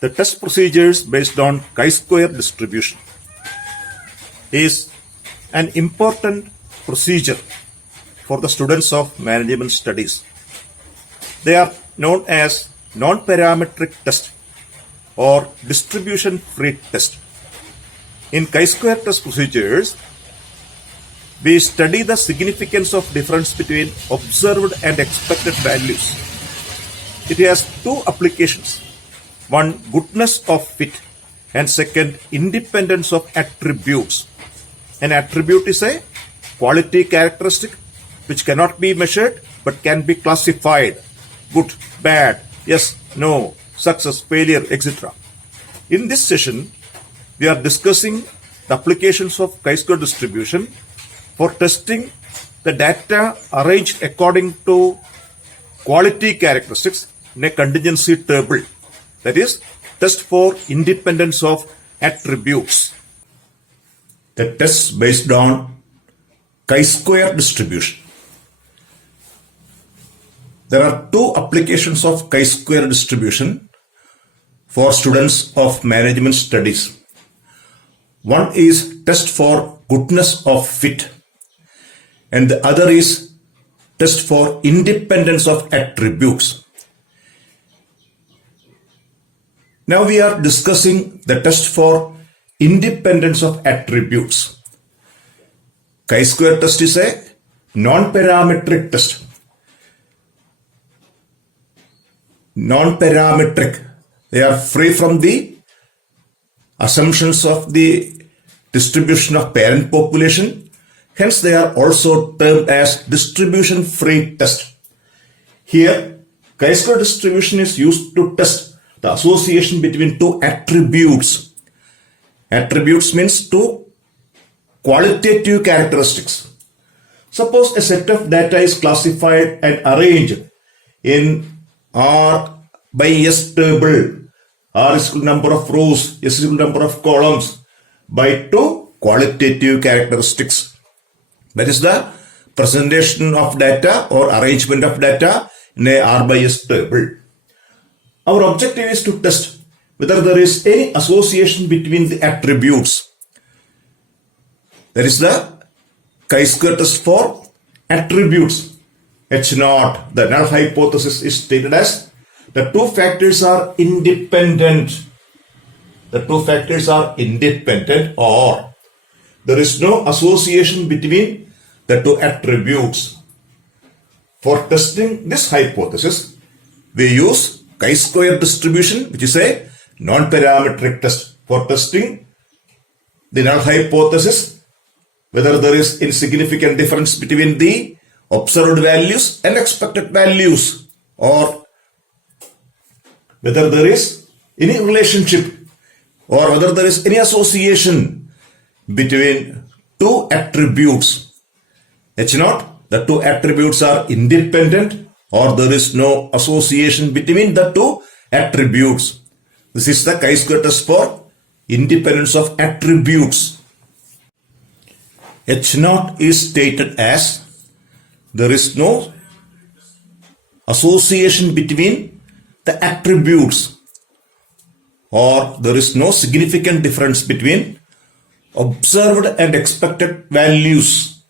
The test procedures based on chi-square distribution is an important procedure for the students of management studies. They are known as non-parametric test or distribution-free test. In chi-square test procedures, we study the significance of difference between observed and expected values. It has two applications. One, goodness of fit, and second, independence of attributes. An attribute is a quality characteristic which cannot be measured but can be classified. Good, bad, yes, no, success, failure, etc. In this session, we are discussing the applications of chi-square distribution for testing the data arranged according to quality characteristics in a contingency table. That is, test for independence of attributes. The tests based on chi-square distribution. There are two applications of chi-square distribution for students of management studies. One is test for goodness of fit, and the other is test for independence of attributes. Now we are discussing the test for independence of attributes. Chi-square test is a non-parametric test. Non-parametric. They are free from the assumptions of the distribution of parent population. Hence, they are also termed as distribution-free test. Here, chi-square distribution is used to test the association between two attributes. Attributes means two qualitative characteristics. Suppose a set of data is classified and arranged in R by S table. R is equal to number of rows, S is equal to number of columns by two qualitative characteristics. That is the presentation of data or arrangement of data in a R by S table. Our objective is to test whether there is any association between the attributes. That is the chi-square test for attributes. H0, the null hypothesis is stated as the two factors are independent. The two factors are independent, or there is no association between the two attributes. For testing this hypothesis, we use chi-square distribution, which is a non-parametric test for testing the null hypothesis, whether there is insignificant difference between the observed values and expected values, or whether there is any relationship or whether there is any association between two attributes. H0, the two attributes are independent or there is no association between the two attributes. This is the chi-square test for independence of attributes. H0 is stated as there is no association between the attributes, or there is no significant difference between observed and expected values.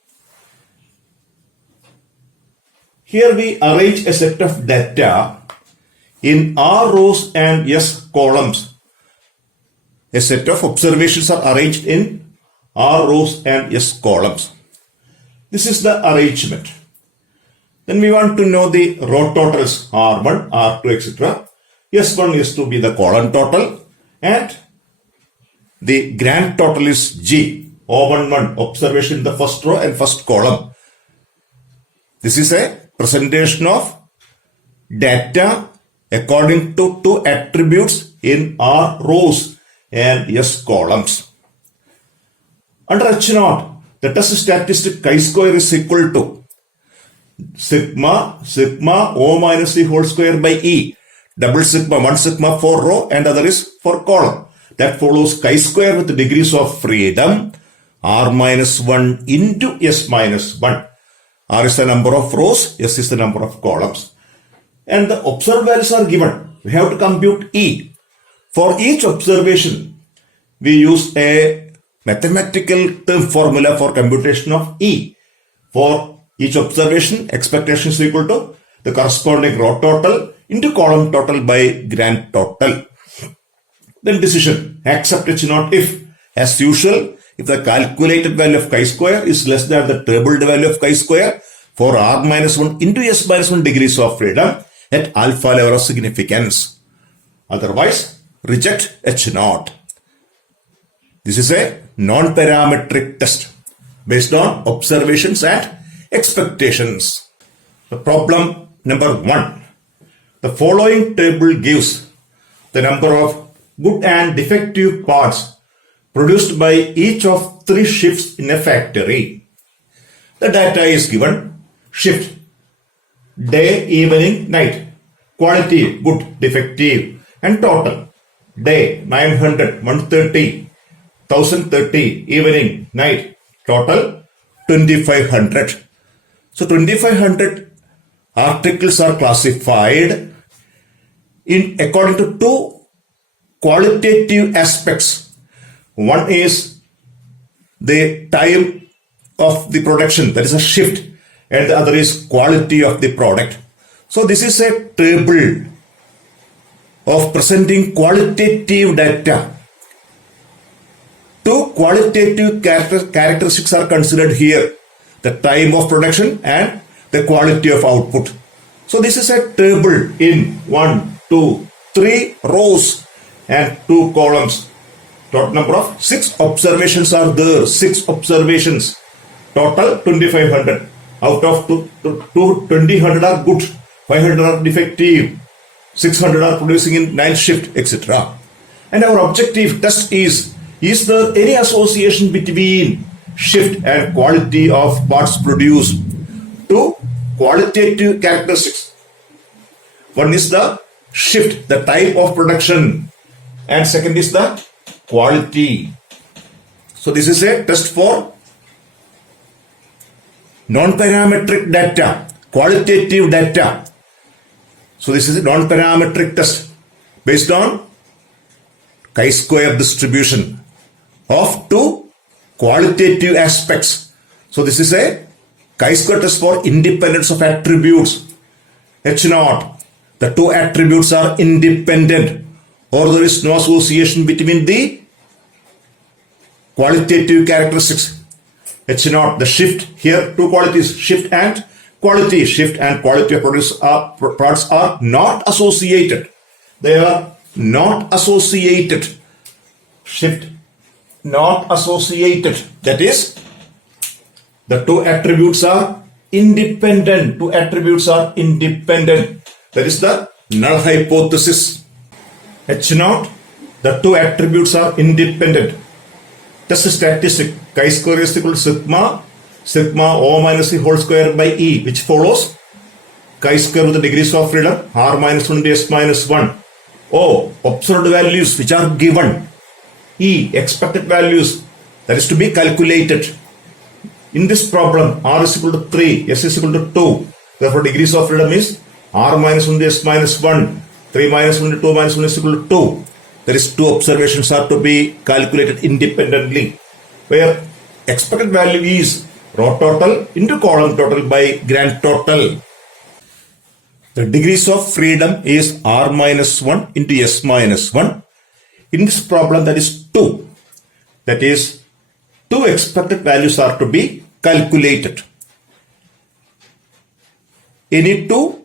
Here we arrange a set of data in R rows and S columns. A set of observations are arranged in R rows and S columns. This is the arrangement. Then we want to know the row totals R1, R2, etc. S1 is to be the column total and the grand total is G, O11, observation in the first row and first column. This is a presentation of data according to two attributes in R rows and S columns. Under H0, the test statistic chi-square is equal to sigma O minus E whole square by E, double sigma, one sigma for row and other is for column. That follows chi-square with degrees of freedom R minus 1 into S minus 1. R is the number of rows, S is the number of columns. And the observed values are given. We have to compute E. For each observation, we use a mathematical term formula for computation of E. For each observation, expectation is equal to the corresponding row total into column total by grand total. Then decision, accept H0 if, as usual, if the calculated value of chi-square is less than the tabled value of chi-square for r-1 into s-1 degrees of freedom at alpha level of significance. Otherwise, reject H0. This is a non-parametric test based on observations and expectations. The problem number 1. The following table gives the number of good and defective parts produced by each of 3 shifts in a factory. The data is given: shift, day, evening, night, quality, good, defective, and total. Day, 900, 130, 1030, evening, night, total, 2500. So 2500 articles are classified in according to 2 qualitative aspects. One is the time of the production, that is a shift, and the other is quality of the product. So this is a table of presenting qualitative data. 2 qualitative characteristics are considered here: the time of production and the quality of output. So this is a table in 1, 2, 3 rows and 2 columns. Total number of 6 observations are there. 6 observations. Total 2500. Out of 200 are good, 500 are defective, 600 are producing in night shift, etc. And our objective test is there any association between shift and quality of parts produced? 2 qualitative characteristics. One is the shift, the type of production, and second is the quality. So this is a test for non-parametric data, qualitative data. So this is a non-parametric test based on chi-square distribution of 2 qualitative aspects. So this is a chi-square test for independence of attributes. H0, the 2 attributes are independent, or there is no association between the qualitative characteristics. H0, the shift, here 2 qualities, shift and quality. Shift and quality of products are not associated. They are not associated. Shift, not associated. That is, the 2 attributes are independent. 2 attributes are independent. That is the null hypothesis. H0, the 2 attributes are independent. Test statistic, chi-square is equal to sigma O minus E whole square by E, which follows chi-square with the degrees of freedom, R minus 1 to S minus 1. O, observed values which are given. E, expected values, that is to be calculated. In this problem, R is equal to 3, S is equal to 2. Therefore, degrees of freedom is R minus 1 to S minus 1. 3 minus 1 to 2 minus 1 is equal to 2. There is 2 observations are to be calculated independently, where expected value is row total into column total by grand total. The degrees of freedom is R minus 1 into S minus 1. In this problem, that is 2. That is, 2 expected values are to be calculated. Any 2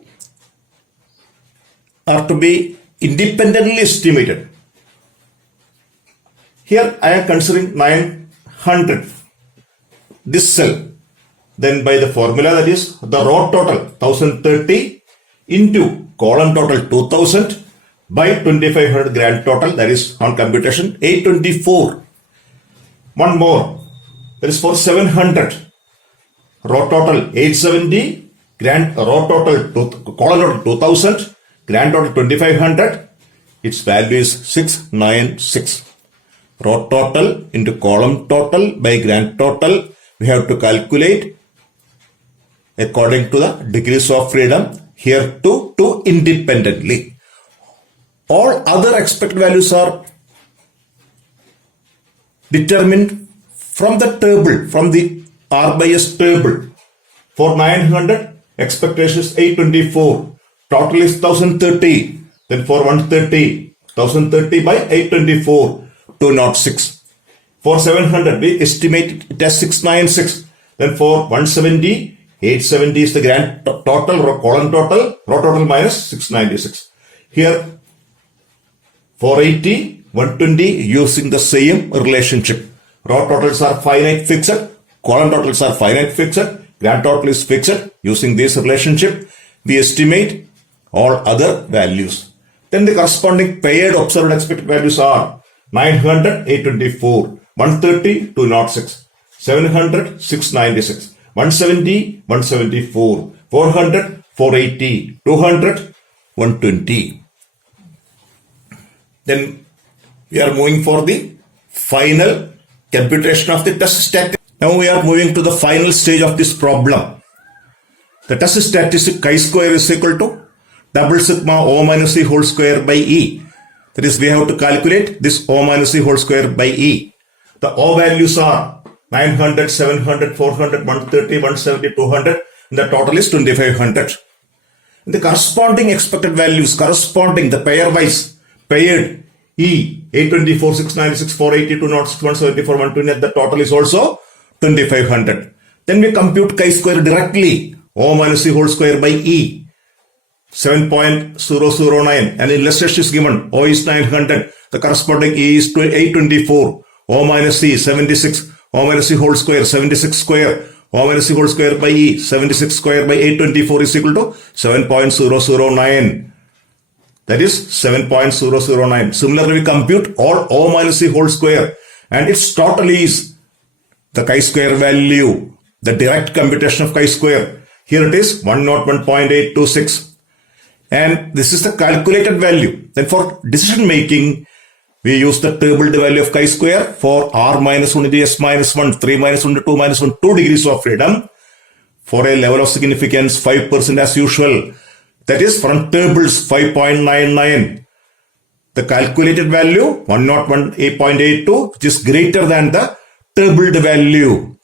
are to be independently estimated. Here I am considering 900, this cell. Then by the formula, that is the row total 1030 into column total 2000 by 2500 grand total, that is on computation 824. One more, that is for 700, row total 870, grand row total column total 2000, grand total 2500. Its value is 696. Row total into column total by grand total, we have to calculate according to the degrees of freedom, here 2 independently. all other expected values are determined from the table, from the R by S table. For 900, expectation is 824. Total is 1030. Then for 130, 1030 by 824, 206. For 700, we estimate it as 696. Then for 170, 870 is the grand total, column total, row total minus 696. Here, 480, 120 using the same relationship. Row totals are finite fixed, column totals are finite fixed, grand total is fixed. Using this relationship, we estimate all other values. Then the corresponding paired observed expected values are 900, 824, 130, 206, 700, 696, 170, 174, 400, 480, 200, 120. Then we are moving for the final computation of the test statistic. Now we are moving to the final stage of this problem. The test statistic chi-square is equal to double sigma O minus E whole square by E. That is, we have to calculate this O minus E whole square by E. The O values are 900, 700, 400, 130, 170, 200, and the total is 2500. The corresponding expected values, corresponding the pairwise, paired E, 824, 696, 480, 206, 174, 120, the total is also 2500. Then we compute chi-square directly, O minus E whole square by E. 7.009, and illustration is given. O is 900, the corresponding E is 824, O minus E 76, O minus E whole square 76 square, O minus E whole square by E 76 square by 824 is equal to 7.009. That is 7.009. Similarly, we compute all O minus E whole square, and its total is the chi-square value, the direct computation of chi-square. Here it is 101.826. And this is the calculated value. Then for decision making, we use the tabled value of chi-square. For R minus 1 into S minus 1, 3 minus 1 to 2 minus 1, 2 degrees of freedom. For a level of significance, 5% as usual. That is from tables 5.99. The calculated value 101.882, which is greater than the tabled value.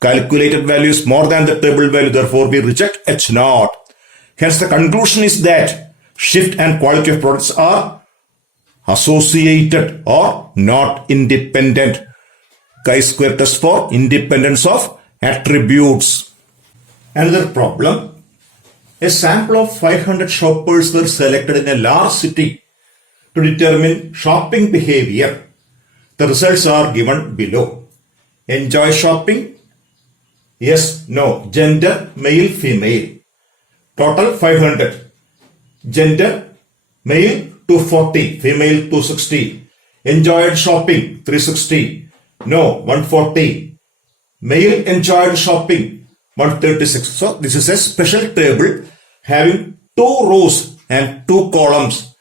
Calculated value is more than the tabled value. Therefore, we reject H0. Hence, the conclusion is that shift and quality of products are associated or not independent. Chi-square test for independence of attributes. Another problem. A sample of 500 shoppers were selected in a large city to determine shopping behavior. The results are given below. Enjoy shopping? Yes, no. Gender, male, female. Total 500. Gender, male 240, female 260. Enjoyed shopping 360. No, 140. Male enjoyed shopping 136. So this is a special table having 2 rows and 2 columns.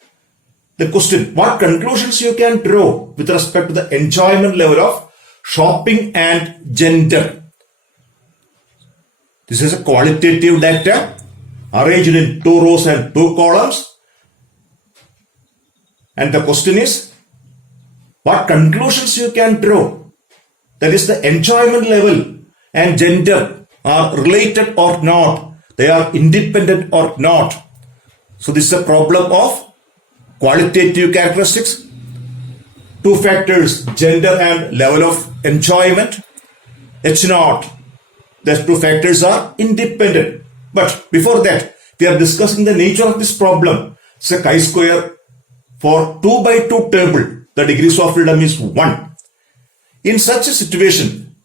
The question, what conclusions you can draw with respect to the enjoyment level of shopping and gender? This is a qualitative data arranged in 2 rows and 2 columns. And the question is, what conclusions you can draw? That is, the enjoyment level and gender are related or not. They are independent or not. So this is a problem of qualitative characteristics. 2 factors, gender and level of enjoyment. H0. These 2 factors are independent. But before that, we are discussing the nature of this problem. It's a chi-square for 2 by 2 table. The degrees of freedom is 1. In such a situation,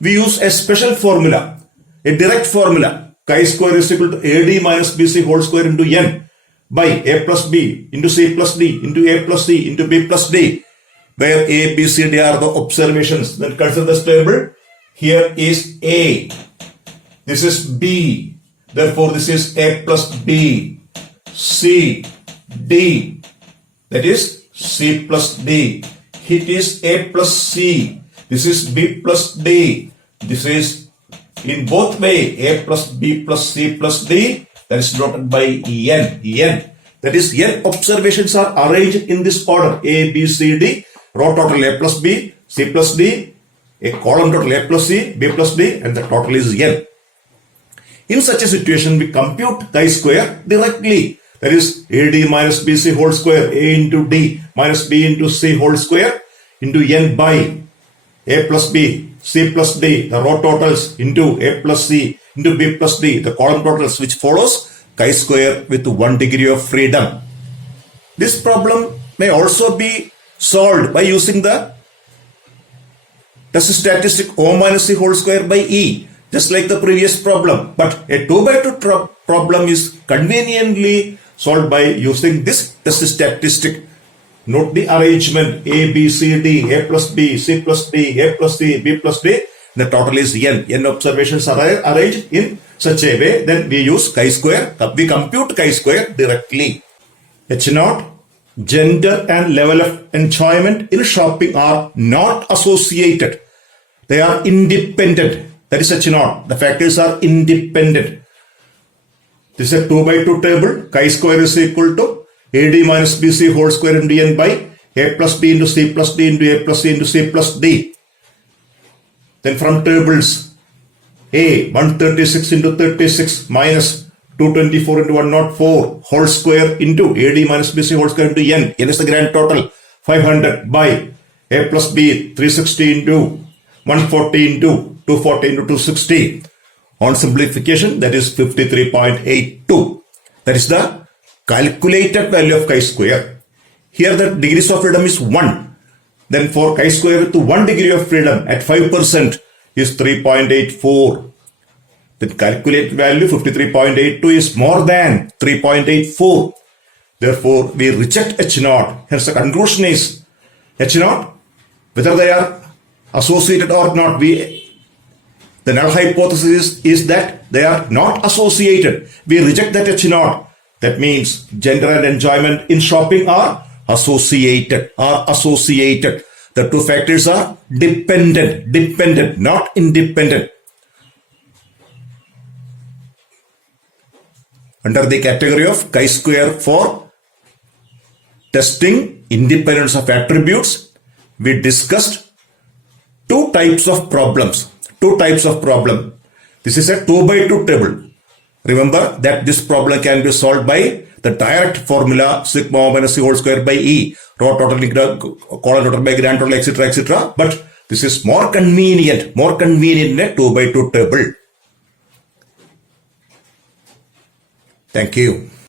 we use a special formula, a direct formula. Chi-square is equal to AD minus BC whole square into N by A plus B into C plus D into A plus C into B plus D, where A, B, C, D are the observations. Then consider this table. Here is A. This is B. Therefore, this is A plus B, C, D. That is C plus D. It is A plus C. This is B plus D. This is in both way A plus B plus C plus D. That is denoted by En. En. That is, n observations are arranged in this order: A, B, C, D, row total A plus B, C plus D, a column total A plus C, B plus D, and the total is n. In such a situation, we compute chi-square directly. That is, AD minus BC whole square, A into D minus B into C whole square into n by A plus B, C plus D, the row totals into A plus C into B plus D, the column totals, which follows chi-square with 1 degree of freedom. This problem may also be solved by using the test statistic O minus C whole square by E, just like the previous problem. But a 2 by 2 problem is conveniently solved by using this test statistic. Note the arrangement: A, B, C, D, A plus B, C plus D, A plus C, B plus D. The total is n. N observations are arranged in such a way. Then we use chi-square. We compute chi-square directly. H0, gender and level of enjoyment in shopping are not associated. They are independent. That is H0. The factors are independent. This is a 2 by 2 table. Chi-square is equal to AD minus BC whole square into n by A plus B into C plus D into A plus C into C plus D. Then from tables, A 136 into 36 minus 224 into 104 whole square into AD minus BC whole square into n. N is the grand total. 500 by A plus B 360 into 140 into 240 into 260. On simplification, that is 53.82. That is the calculated value of chi-square. Here the degrees of freedom is 1. Then for chi-square with 1 degree of freedom at 5% is 3.84. The calculated value 53.82 is more than 3.84. Therefore, we reject H0. Hence the conclusion is H0, whether they are associated or not, the null hypothesis is that they are not associated. We reject that H0. That means gender and enjoyment in shopping are associated. The two factors are dependent, not independent. Under the category of chi-square for testing independence of attributes, we discussed two types of problems. This is a 2 by 2 table. Remember that this problem can be solved by the direct formula sigma O minus C whole square by E, row total, column total by grand total, etc. But this is more convenient in a 2 by 2 table. Thank you.